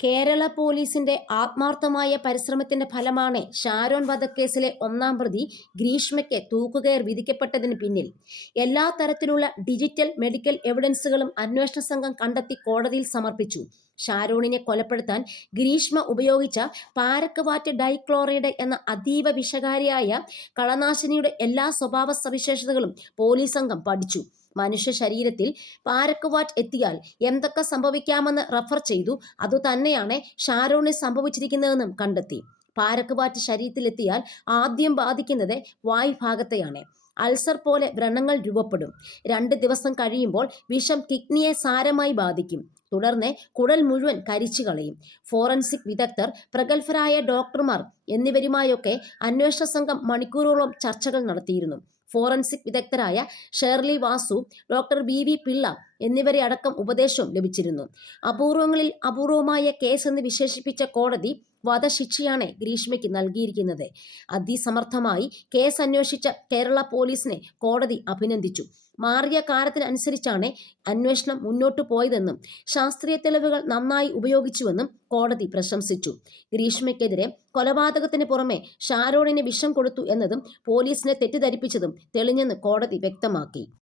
കേരള പോലീസിന്റെ ആത്മാർത്ഥമായ പരിശ്രമത്തിന്റെ ഫലമാണ് ഷാരോൺ വധക്കേസിലെ ഒന്നാം പ്രതി ഗ്രീഷ്മയ്ക്ക് തൂക്കുകയർ വിധിക്കപ്പെട്ടതിന് പിന്നിൽ. എല്ലാ തരത്തിലുള്ള ഡിജിറ്റൽ മെഡിക്കൽ എവിഡൻസുകളും അന്വേഷണ സംഘം കണ്ടെത്തി കോടതിയിൽ സമർപ്പിച്ചു. ഷാരോണിനെ കൊലപ്പെടുത്താൻ ഗ്രീഷ്മ ഉപയോഗിച്ച പാരക്വാറ്റ് ഡൈക്ലോറൈഡ് എന്ന അതീവ വിഷകാരിയായ കളനാശിനിയുടെ എല്ലാ സ്വഭാവ സവിശേഷതകളും പോലീസ് സംഘം പഠിച്ചു. മനുഷ്യ ശരീരത്തിൽ പാരക്വാറ്റ് എത്തിയാൽ എന്തൊക്കെ സംഭവിക്കാമെന്ന് റഫർ ചെയ്തു. അതുതന്നെയാണ് ഷാരോണിന് സംഭവിച്ചിരിക്കുന്നതെന്നും കണ്ടെത്തി. പാരക്വാറ്റ് ശരീരത്തിലെത്തിയാൽ ആദ്യം ബാധിക്കുന്നത് വായ്ഭാഗത്തെയാണ്. അൾസർ പോലെ വ്രണങ്ങൾ രൂപപ്പെടും. 2 ദിവസം കഴിയുമ്പോൾ വിഷം കിഡ്നിയെ സാരമായി ബാധിക്കും. തുടർന്ന് കുടൽ മുഴുവൻ കരിച്ചു കളയും. ഫോറൻസിക് വിദഗ്ധർ, പ്രഗത്ഭരായ ഡോക്ടർമാർ എന്നിവരുമായൊക്കെ അന്വേഷണ സംഘം മണിക്കൂറുകളോളം ചർച്ചകൾ നടത്തിയിരുന്നു. ഫോറൻസിക് വിദഗ്ധരായ ഷേർലി വാസു, ഡോക്ടർ BV പിള്ള എന്നിവരെ അടക്കം ഉപദേശവും ലഭിച്ചിരുന്നു. അപൂർവങ്ങളിൽ അപൂർവമായ കേസ് എന്ന് വിശേഷിപ്പിച്ച കോടതി വധശിക്ഷയാണ് ഗ്രീഷ്മയ്ക്ക് നൽകിയിരിക്കുന്നത്. അതിസമർത്ഥമായി കേസ് അന്വേഷിച്ച കേരള പോലീസിനെ കോടതി അഭിനന്ദിച്ചു. മാറിയ കാലത്തിനനുസരിച്ചാണ് അന്വേഷണം മുന്നോട്ടു പോയതെന്നും ശാസ്ത്രീയ തെളിവുകൾ നന്നായി ഉപയോഗിച്ചുവെന്നും കോടതി പ്രശംസിച്ചു. ഗ്രീഷ്മയ്ക്കെതിരെ കൊലപാതകത്തിന് പുറമെ ഷാരോണിന് വിഷം കൊടുത്തു എന്നതും പോലീസിനെ തെറ്റിദ്ധരിപ്പിച്ചതും തെളിഞ്ഞെന്ന് കോടതി വ്യക്തമാക്കി.